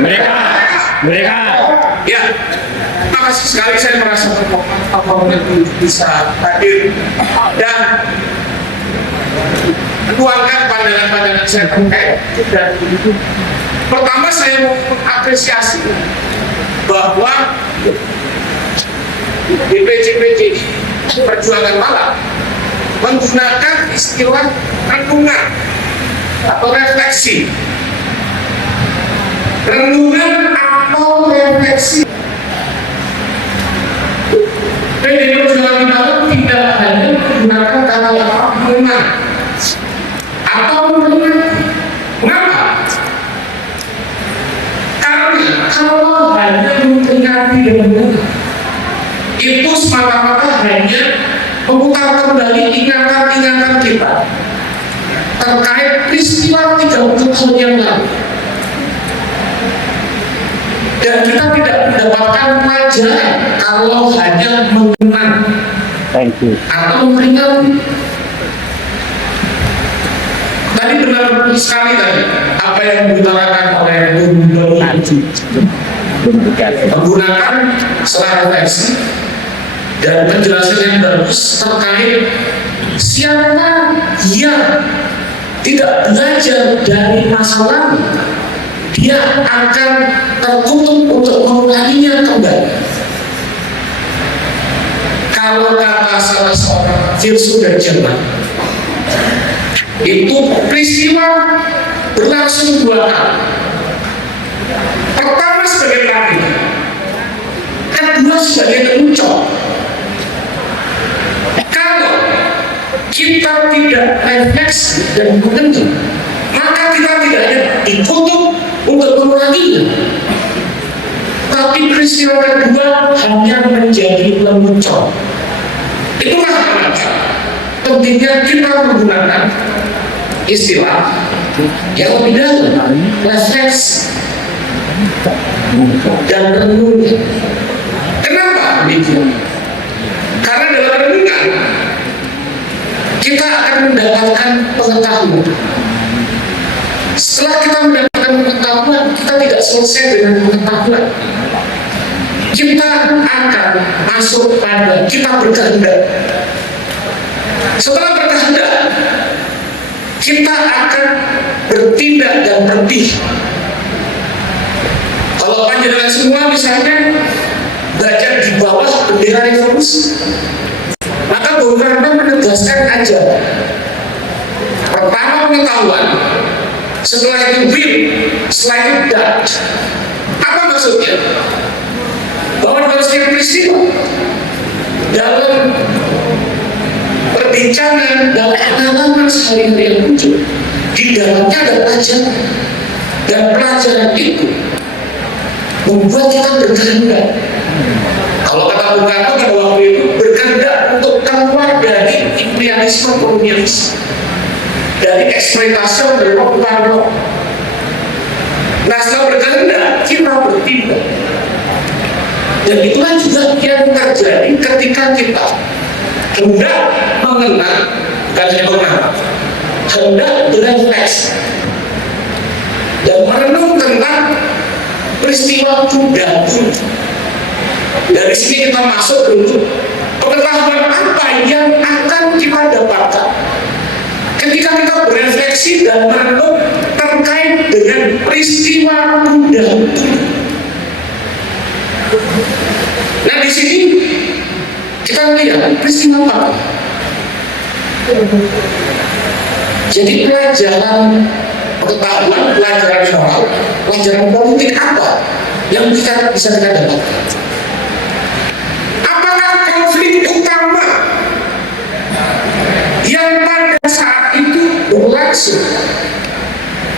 Mereka. Mereka. Ya, makasih sekali saya merasa terhormat untuk bisa hadir dan menuangkan pandangan-pandangan saya terkait. Dan pertama saya mau mengapresiasi bahwa DPC Perjuangan Malang menggunakan istilah renungan atau refleksi. Renungan atau refleksi. PDI Perjuangan Malang tidak hanya menggunakan kata renungan atau renungan. Mengapa? Karena kalau hanya memperingati renungan itu semata-mata hanya memutar kembali ingatan-ingatan kita terkait peristiwa 30 tahun yang lalu, dan kita tidak mendapatkan pelajaran kalau hanya mengenang atau memperingati. Tadi benar sekali tadi apa yang diutarakan oleh Bung Doni menggunakan secara refleksi dan penjelasan yang bagus terkait siapa yang tidak belajar dari masa lalu, dia akan tertutup untuk mengulanginya kembali. Kalau kata salah seorang filsuf dari Jerman, itu peristiwa berlangsung dua kali. Pertama sebagai tadi, kedua sebagai terucap. Kalau kita tidak refleksi dan mengenal, maka kita tidak hanya ditutup untuk mengulanginya, tapi peristiwa kedua hanya menjadi lelucon. Itulah kenapa pentingnya kita menggunakan istilah yang lebih dalam, refleksi dan renungan. Kenapa begitu? Karena dalam renungan kita akan mendapatkan pengetahuan. Setelah kita mendapatkan pengetahuan, kita tidak selesai dengan pengetahuan. Kita akan masuk pada kita berkehendak. Setelah berkehendak, kita akan bertindak dan berpihak. Kalau panjenengan semua misalnya belajar di bawah bendera revolusi, maka Bung Karno menegaskan aja. Pertama pengetahuan, setelah itu will, setelah itu dat. Apa maksudnya? Bahwa dalam setiap peristiwa, dalam perbincangan, dalam pengalaman sehari-hari yang muncul, di dalamnya ada pelajaran, dan pelajaran itu membuat kita berkehendak. Kalau kata Bung Karno pada waktu itu, berkehendak untuk keluar dari imperialisme kolonialisme, dari eksploitasi dari Bung Karno. Nah, setelah berkehendak, kita bertindak. Dan itulah juga yang terjadi ketika kita hendak mengenal, bukan hanya mengenal, hendak berefleksi dan merenung tentang peristiwa kuda. Dari sini kita masuk dulu pengetahuan apa yang akan kita dapatkan ketika kita berefleksi dan merenung terkait dengan peristiwa kuda. Nah, di sini kita lihat peristiwa apa? Jadi pelajaran pengetahuan, pelajaran moral, pelajaran politik apa yang bisa kita dapatkan? Apakah konflik utama yang pada saat itu berlangsung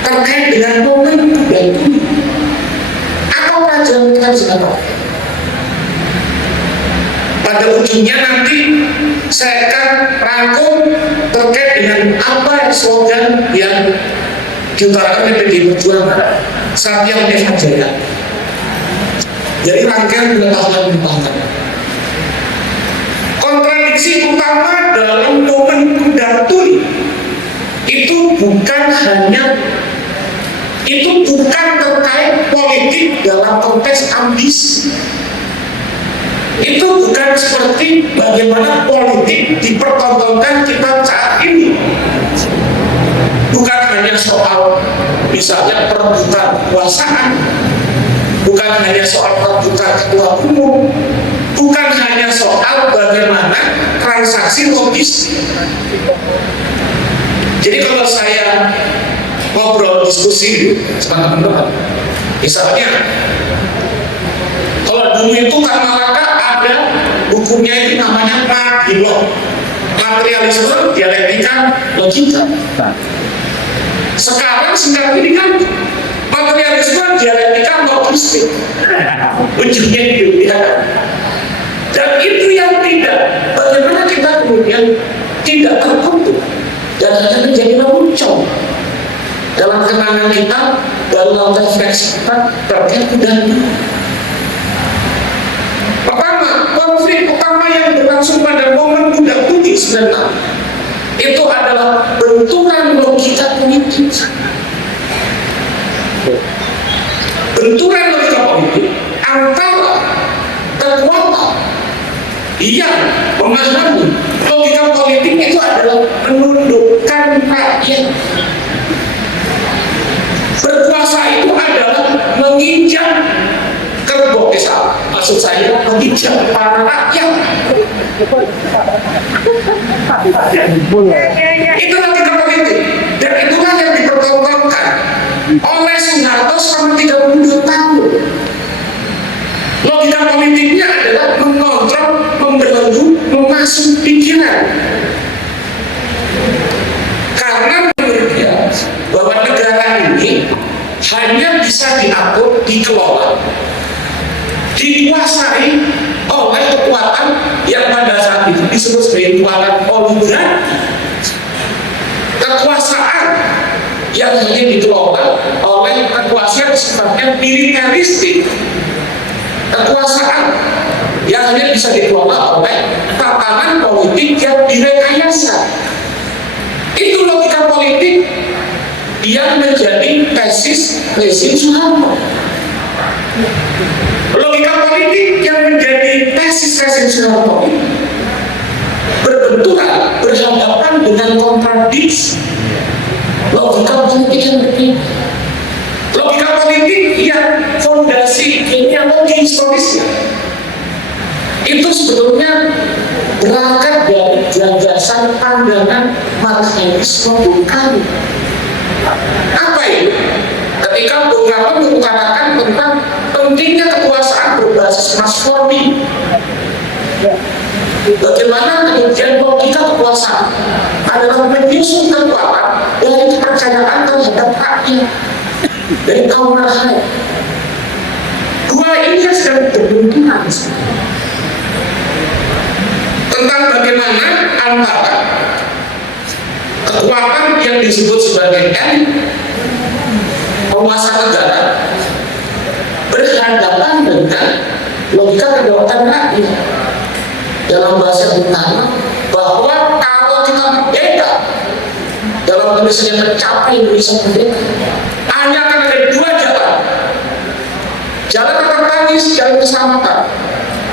terkait dengan momen dan atau pelajaran kita bisa dapatkan? Pada ujungnya nanti saya akan rangkum terkait dengan apa slogan yang diutarakan oleh PDI Perjuangan Satya Eva Jaya. Jadi rangkaian pengetahuan. Kontradiksi utama dalam momen kuda tuli itu bukan terkait politik konteks ambisi. Itu bukan seperti bagaimana politik dipertontonkan kita saat ini. Bukan hanya soal misalnya perebutan kekuasaan, bukan hanya soal perebutan ketua umum, bukan hanya soal bagaimana transaksi logistik. Jadi kalau saya ngobrol diskusi sama teman-teman, misalnya kalau dulu itu Karl Marx ada bukunya itu namanya Marx, materialisme, dialektika, logika. Sekarang ini kan materialisme, dialektika, logistik. Ujungnya itu ya. Dan itu yang tidak, bagaimana kita kemudian tidak terbentuk dan hanya menjadi lelucon dalam kenangan kita, dalam refleksi kita terkait dan pertama, konflik utama yang berlangsung pada momen Budak Bumi 96 itu adalah benturan logika politik. Benturan logika politik antara kekuatan yang memahami logika politik itu adalah menundukkan rakyat. Berkuasa itu adalah menginjak kerbau, maksud saya menginjak para rakyat. Itu logika politik, dan itulah yang dipertontonkan oleh Soeharto selama 32 tahun. Logika politiknya adalah mengontrol, membelenggu, memasuk pikiran. Karena menurut dia bahwa negara ini hanya bisa diatur, dikelola, dikuasai oleh kekuatan yang pada saat itu disebut sebagai kekuatan oligarki. Kekuasaan yang hanya dikelola oleh kekuasaan sifatnya militeristik. Kekuasaan yang hanya bisa dikelola oleh tatanan politik yang direkayasa. Itu logika politik yang menjadi tesis rezim Soeharto. Logika politik yang menjadi tesis rezim Soeharto berbenturan, berhadapan dengan kontradiksi logika politik yang berbeda. Logika politik yang fondasi genealogi historisnya itu sebetulnya berangkat dari gagasan pandangan Marxisme Bung Karno. Apa itu? Ketika Bung Karno mengutarakan tentang pentingnya kekuasaan berbasis masformi, bagaimana kemudian logika kekuasaan adalah menyusun kekuatan dari kepercayaan terhadap rakyat, dari kaum rakyat. Dua ini yang sedang berbenturan tentang bagaimana antara kekuatan yang disebut sebagai elit penguasa negara berhadapan dengan logika kedaulatan rakyat. Dalam bahasa Bung Karno, bahwa kalau kita merdeka dalam tulisannya mencapai Indonesia merdeka, hanya akan ada dua jalan. Jalan rata tangis, jalan keselamatan.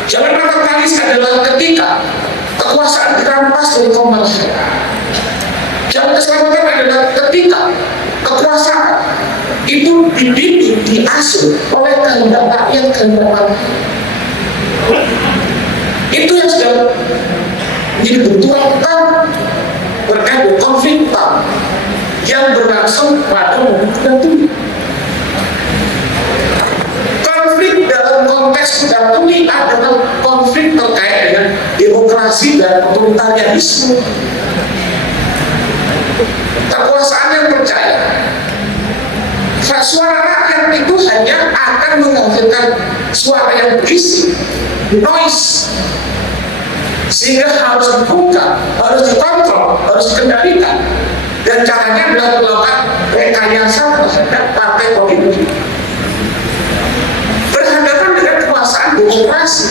Jalan rata tangis adalah ketika kekuasaan dirampas dari kaum rakyat. Jalan keselamatan adalah ketika kekuasaan itu dibimbing, diasuh oleh kehendak rakyat, kehendak rakyat. Itu yang sudah menjadi benturan terkait dengan konflik yang berlangsung pada momen tertentu. Konflik dalam konteks tertentu adalah konflik terkait dengan demokrasi dan otoritarianisme. Kekuasaan yang percaya suara rakyat itu hanya akan menghasilkan suara yang berisi, noise, sehingga harus dibuka, harus dikontrol, harus dikendalikan, dan caranya adalah melakukan rekayasa terhadap partai politik berhadapan dengan kekuasaan demokrasi,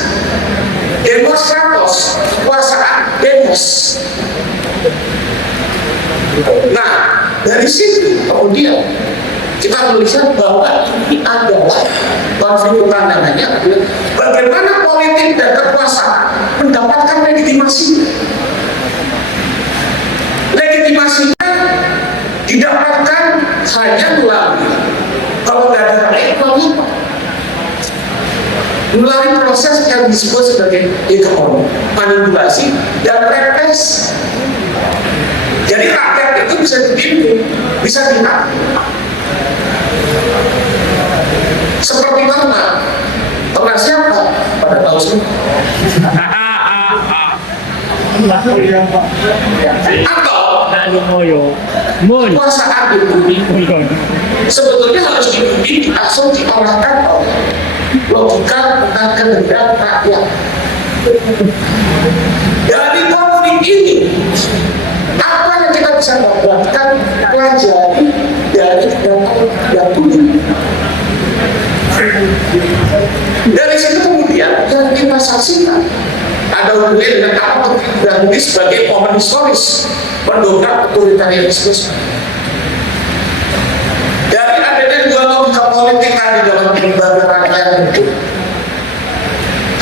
demonstratos, kekuasaan demos. Nah, dari situ kemudian kita melihat bahwa ini adalah konflik utamanya adalah bagaimana politik dan kekuasaan mendapatkan legitimasi. Legitimasinya didapatkan hanya melalui, kalau nggak ada rakyat melalui proses yang disebut sebagai ekonomi, manipulasi dan represi. Jadi rakyat itu bisa dipimpin, bisa ditahan. Seperti ternak siapa pada tahun semua. Atau kekuasaan di bumi sebetulnya harus dibimbing langsung diarahkan oleh logika tentang kehendak rakyat. Dari konflik ini, apa yang kita bisa dapatkan pelajari dari yang dulu. Dari situ kemudian yang kita saksikan ada hubungan dengan apa yang sebagai momen historis mendongkrak otoritarianisme. Dari adanya dua logika politik tadi dalam lembaga rakyat itu,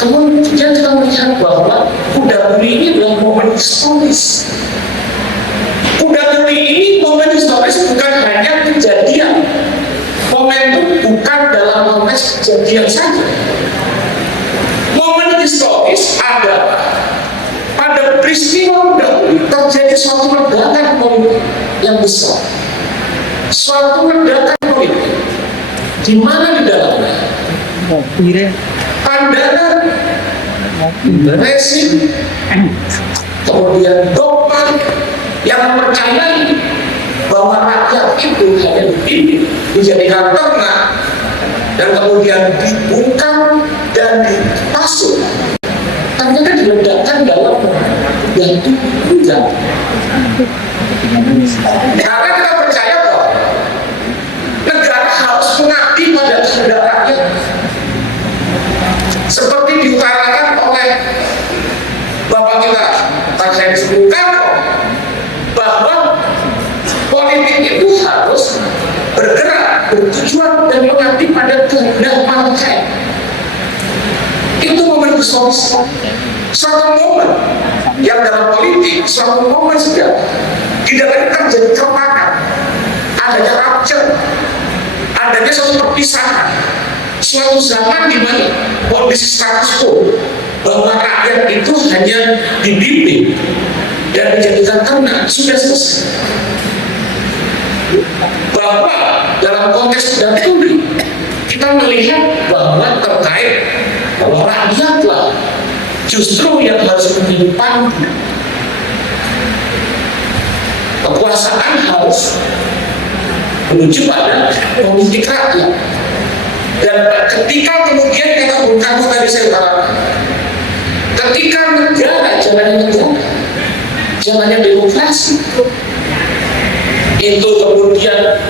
kemudian kita melihat bahwa kuda beli ini adalah momen historis. Kuda beli ini momen historis bukan hanya kejadian, momentum bukan dalam konteks kejadian saja. Momen historis adalah pada peristiwa dahulu terjadi suatu ledakan politik yang besar, suatu ledakan politik di mana di dalamnya pandangan rezim, kemudian dogma yang mempercayai bahwa rakyat itu hanya dipimpin, dijadikan ternak, dan kemudian dibungkam dan dipasung, ternyata diledakkan dalam yang itu enggak. Karena kita percaya bahwa negara harus mengabdi pada kehendak rakyat, seperti diutarakan oleh Bapak kita Pak saya disebutkan bahwa politik itu harus bergerak, bertujuan dan mengabdi pada kehendak partai. Itu momen historis, suatu momen yang dalam politik, suatu momen sudah tidak lagi terjadi keretakan, adanya rupture, adanya suatu perpisahan, suatu zaman di mana kondisi status quo bahwa rakyat itu hanya dibimbing dan dijadikan ternak sudah selesai. Bahwa dalam konteks dan tuli kita melihat bahwa terkait bahwa rakyatlah justru yang harus menjadi pandu, kekuasaan harus menuju pada politik rakyat. Dan ketika kemudian kata Bung Karno tadi saya katakan, ketika negara jalannya demokrasi, itu kemudian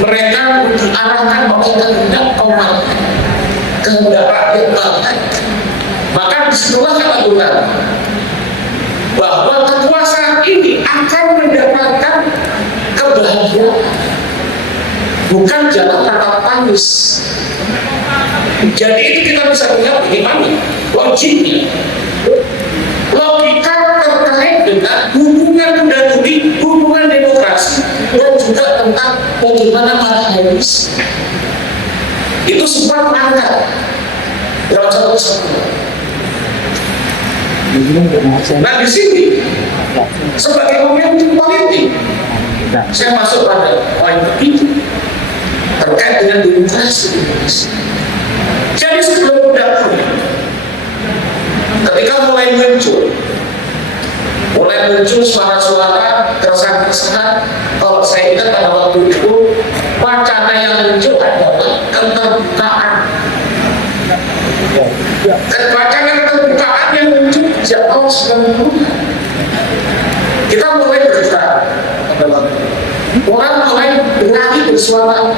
mereka diarahkan oleh kehendak umat, kehendak rakyat banget, maka disitulah kata Bung Karno bahwa kekuasaan ini akan mendapatkan kebahagiaan, bukan jalan tatap manis. Jadi itu kita bisa lihat bagaimana logiknya, logika terkait dengan hubungan pendahului, hubungan demokrasi, dan juga tentang bagaimana para hadis itu sempat angkat dalam satu kesempatan. Nah di sini sebagai momentum politik saya masuk pada poin begitu terkait dengan demokrasi. Jadi sebelum dahulu, ketika mulai muncul suara-suara keresahan, kalau saya ingat pada waktu itu wacana yang muncul adalah keterbukaan. Wacana keterbukaan yang muncul sejak tahun 90. Kita mulai bergerak, orang mulai berani bersuara,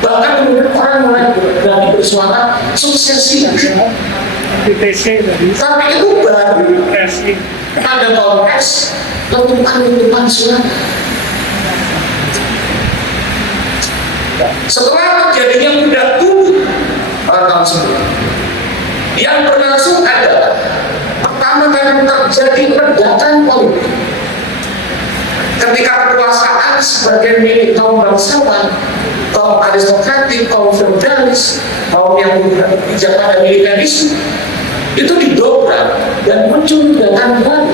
bahkan kemudian orang mulai berani bersuara suksesi. Tapi itu baru pada konteks penutupan suara. Setelah terjadinya budak tunggu berlangsung. Yang berlangsung adalah pertama kali terjadi ledakan politik ketika kekuasaan sebagai milik kaum bangsawan, kaum aristokratik, kaum feudalis, kaum yang berpijak pada militerisme itu didobrak dan muncul ledakan baru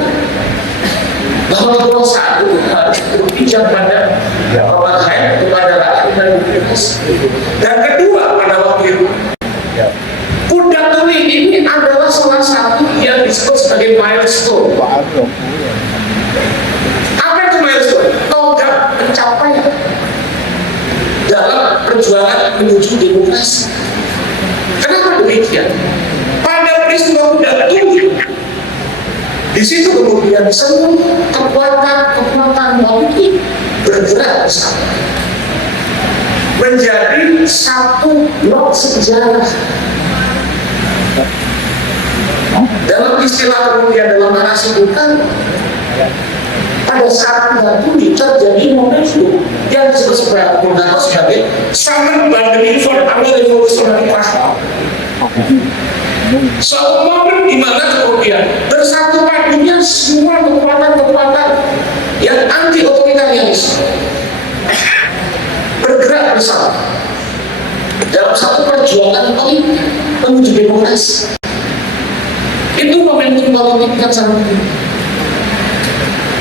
bahwa kekuasaan itu harus berpijak pada rakyat, kepada rakyat dan bebas. Dan kedua, pada waktu itu kuda tuli ini adalah salah satu yang disebut sebagai milestone. Apa itu milestone? Tonggak pencapaian dalam perjuangan menuju demokrasi. Kenapa demikian? Pada peristiwa kuda tuli, di situ kemudian semua kekuatan politik bergerak bersama menjadi satu blok sejarah. Dalam istilah kemudian dalam narasi bukan pada saat itu terjadi momentum yang disebut sebagai summon banding for our revolutionary passion. Suatu momen di mana kemudian bersatu padunya semua kekuatan-kekuatan yang anti otoritarianisme bergerak bersama dalam satu perjuangan politik menuju demokrasi. Itu momentum politik yang sangat penting.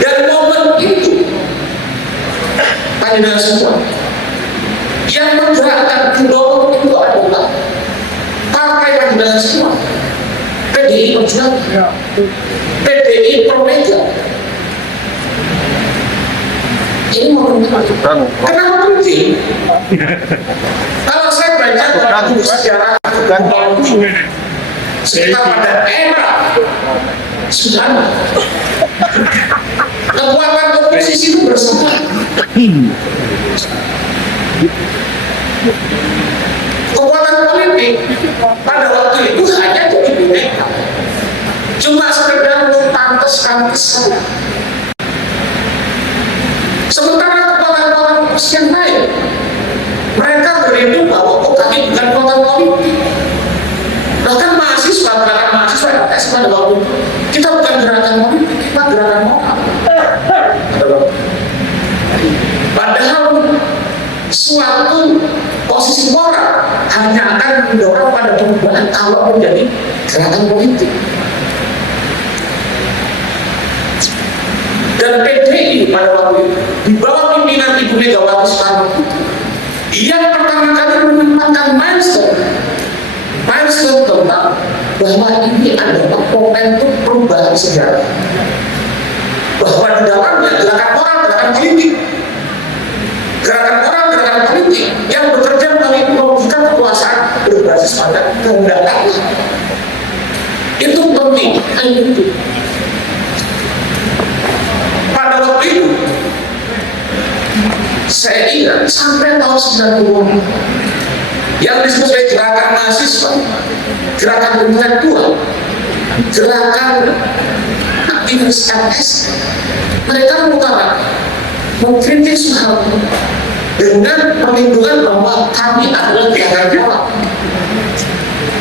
Dan momen itu pada semua yang menggerakkan kedua itu adalah partai pada semua, PDI Perjuangan, PDI Promega. Ini momen kenapa penting? Kalau saya baca dalam sejarah sekitar pada era Soekarno, kekuatan oposisi itu bersama. Kekuatan politik pada waktu itu hanya jadi bineka, cuma sekedar pantas-pantas. Sementara kekuatan oposisi yang lain, mereka berhitung bahwa kami bukan kekuatan politik. Bahkan gerakan mahasiswa pada waktu itu kita bukan gerakan politik, kita gerakan moral. Padahal suatu posisi moral hanya akan mendorong pada perubahan kalau menjadi gerakan politik. Dan PDI pada waktu itu di bawah pimpinan Ibu Megawati Soekarno yang pertama kali menempatkan milestone tentang bahwa ini adalah momentum perubahan sejarah, bahwa di dalamnya gerakan moral, gerakan politik yang bekerja mewujudkan kekuasaan berbasis pada kehendak Allah. Itu penting. Pada waktu itu saya ingat sampai tahun 90 yang disebut sebagai gerakan mahasiswa, gerakan intelektual, gerakan aktivis LS, mereka mengkritik Soeharto dengan perlindungan bahwa kami adalah gerakan moral.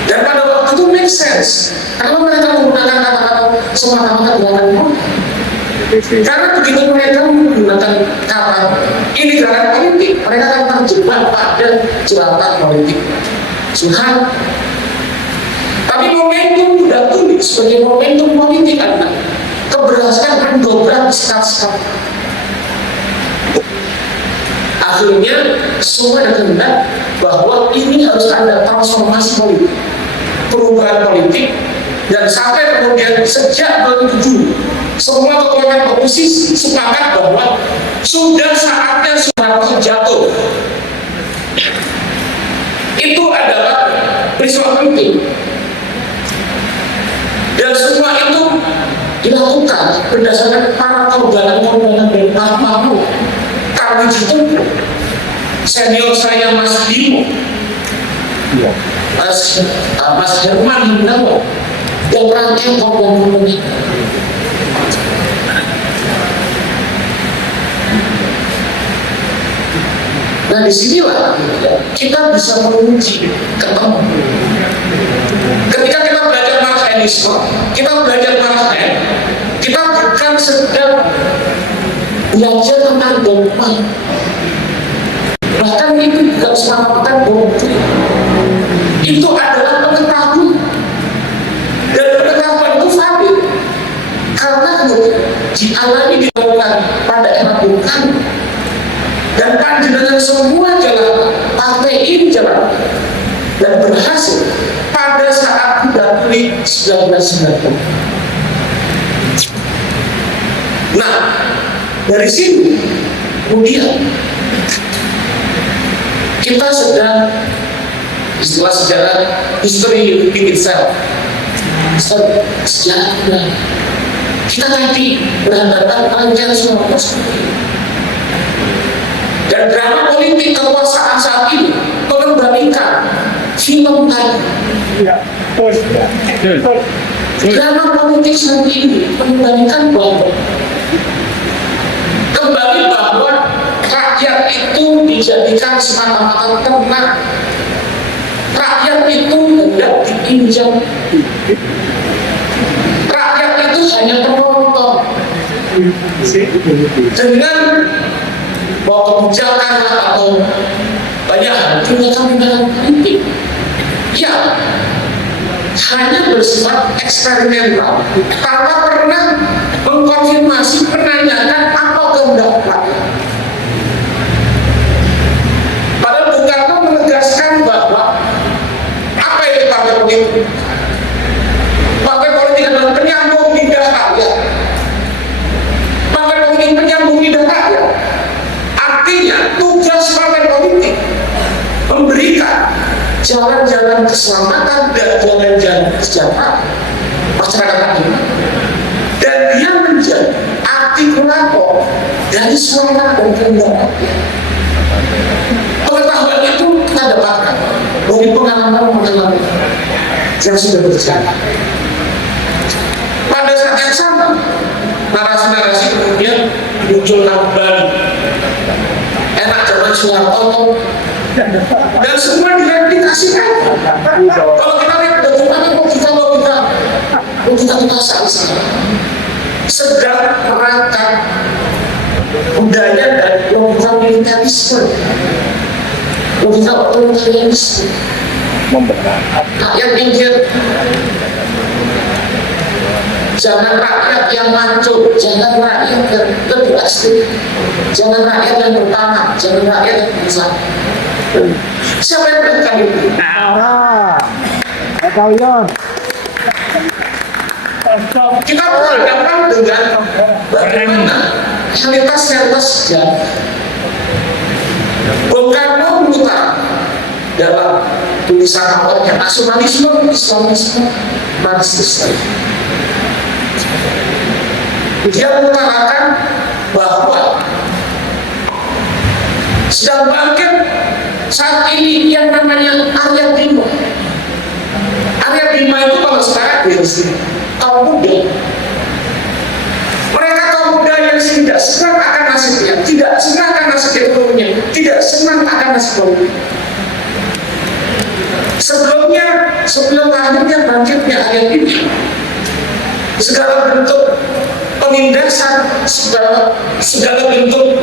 Dan pada waktu itu make sense kalau mereka menggunakan kata-kata semata-mata gerakan moral. Karena begitu mereka menggunakan kata ini gerakan politik, mereka akan terjebak pada jeratan politik Soeharto. Tapi momentum sudah tulis sebagai momentum politik adalah keberhasilan mendobrak sekat-sekat. Akhirnya semua ada kehendak bahwa ini harus ada transformasi politik, perubahan politik, dan sampai kemudian sejak 2007 semua kekuatan oposisi sepakat bahwa sudah saatnya Soeharto jatuh. Itu adalah peristiwa penting. Dan semua itu dilakukan berdasarkan para korban-korban dari Pak Mahmud, kami itu senior saya Mas Bimo, Mas Herman Hindawa, dan rangkaian korban-korban itu. Nah disinilah kita bisa menguji ketemu kolonialisme, kita belajar marxisme, kita bukan sedang belajar tentang dogma. Bahkan itu juga semata-mata doktrin. Itu adalah pengetahuan, dan pengetahuan itu valid karena dialami dilakukan pada era Bung Karno, dan panjenengan semua jalan partai ini jalan dan berhasil pada saat bulan Juli 1990. Nah, dari sini kemudian kita sedang istilah sejarah history repeat itself, sejarah kita tadi berhadapan panjang semua dan drama politik kekuasaan saat ini mengembalikan film tadi. Drama politik saat ini mengembalikan bahwa kembali bahwa rakyat itu dijadikan semata-mata ternak. Rakyat itu hendak diinjak. Rakyat itu hanya penonton. Dengan bahwa kebijakan atau banyak hal tindakan politik ya hanya bersifat eksperimental tanpa pernah mengkonfirmasi, menanyakan apa kehendak rakyat. Padahal Bung Karno menegaskan bahwa apa itu partai politik? Partai politik adalah penyambung lidah rakyat. Partai politik penyambung lidah rakyat. Artinya tugas partai politik memberikan jalan-jalan keselamatan dan jalan-jalan kesejahteraan masyarakat tadi, dan dia menjadi artikulator dari suara dan kehendak. Pengetahuan itu kita dapatkan dari pengalaman yang sudah berjalan. Pada saat yang sama, narasi-narasi kemudian muncul kembali. Enak zaman Soeharto dan semua direplikasikan. Kalau kita lihat bagaimana kita saat sedang merangkap budaya dan logika militerisme, logika otoritarianisme, rakyat minggir, jangan rakyat yang mancung, jangan rakyat yang lebih asli, jangan rakyat yang pertama, jangan rakyat yang berusaha. Siapa yang berikan itu? Kita berhadapan dengan bagaimana realitas sejarah. Bung Karno mengutarakan dalam tulisan awalnya nasionalisme, Islamisme, Marxisme. Dia mengutarakan bahwa sedang bangkit saat ini yang namanya Arya Bima. Arya Bima itu kalau sekarang kaum muda. Mereka kaum muda yang tidak senang akan nasibnya, tidak senang akan nasib ekonominya, tidak senang akan nasib politik. Sebelum akhirnya bangkitnya Arya Bima, segala bentuk penindasan, segala bentuk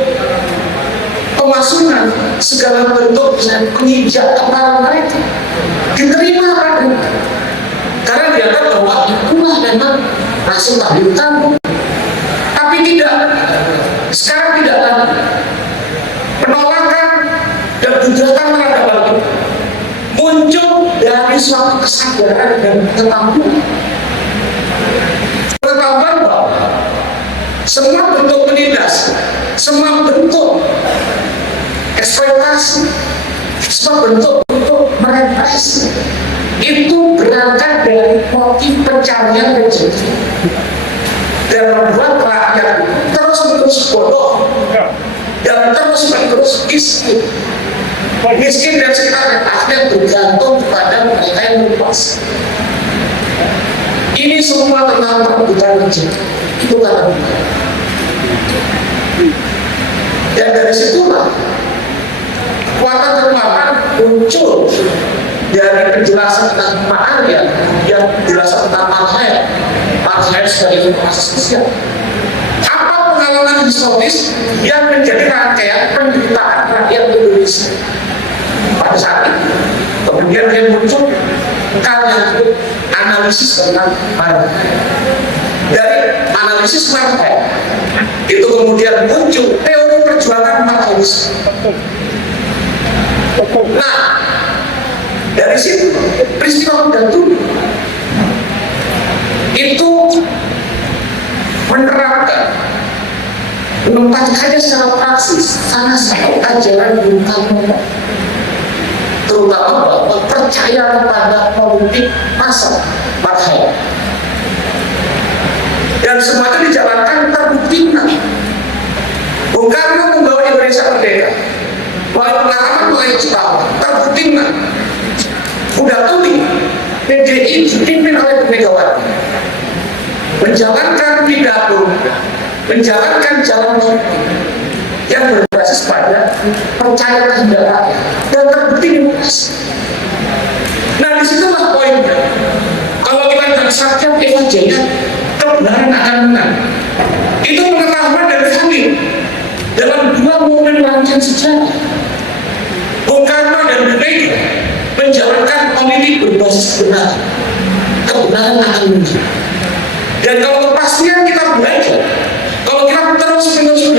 pemasungan, segala bentuk penginjak kepala mereka diterima karena dianggap bahwa itulah memang nasib Bung Karno. Tapi sekarang tidak lagi. Penolakan dan gugatan terhadap hal itu muncul dari suatu kesadaran dan ketahuan bahwa semua bentuk penindasan, semua bentuk eksploitasi, semua bentuk merepresi itu berangkat dari motif pencarian rezeki dan membuat rakyat terus-menerus bodoh dan terus-menerus miskin dan sekitarnya akhirnya bergantung kepada mereka yang berkuasa. Ini semua tentang perebutan rezeki. Itu kata Bung. Dan dari situlah kekuatan muncul dari penjelasan tentang Arya, yang penjelasan tentang Marhail sebagai informasi sosial. Apa pengalaman historis yang menjadi rangkaian penderitaan rakyat Indonesia pada saat itu? Kemudian dia muncul karya analisis tentang Marhail. Dari analisis Marhail itu kemudian muncul teori perjuangan Marhailisme. Nah, dari situ peristiwa Kudatuli itu menerapkan, menempatkannya secara praksis salah satu ajaran Bung Karno, terutama bahwa percaya kepada politik massa Marhail, dan semua itu dijalankan terbukti. Bung Karno membawa Indonesia merdeka melalui pengalaman mulai Jepang, terbukti. Kudatuli PDI dipimpin oleh Bu Megawati, menjalankan pidato, menjalankan jalan politik yang berbasis pada percaya kehendak rakyat dan terbukti demokrasi. Nah, disitulah poinnya. Kalau kita berdasarkan evangelia, kebenaran akan menang. Itu pengetahuan dari kami dalam dua momen rangkaian sejarah. Bung Karno dan Bu Mega menjalankan politik berbasis benar. Kebenaran akan muncul. Dan kalau kepastian kita belajar, kalau kita terus-menerus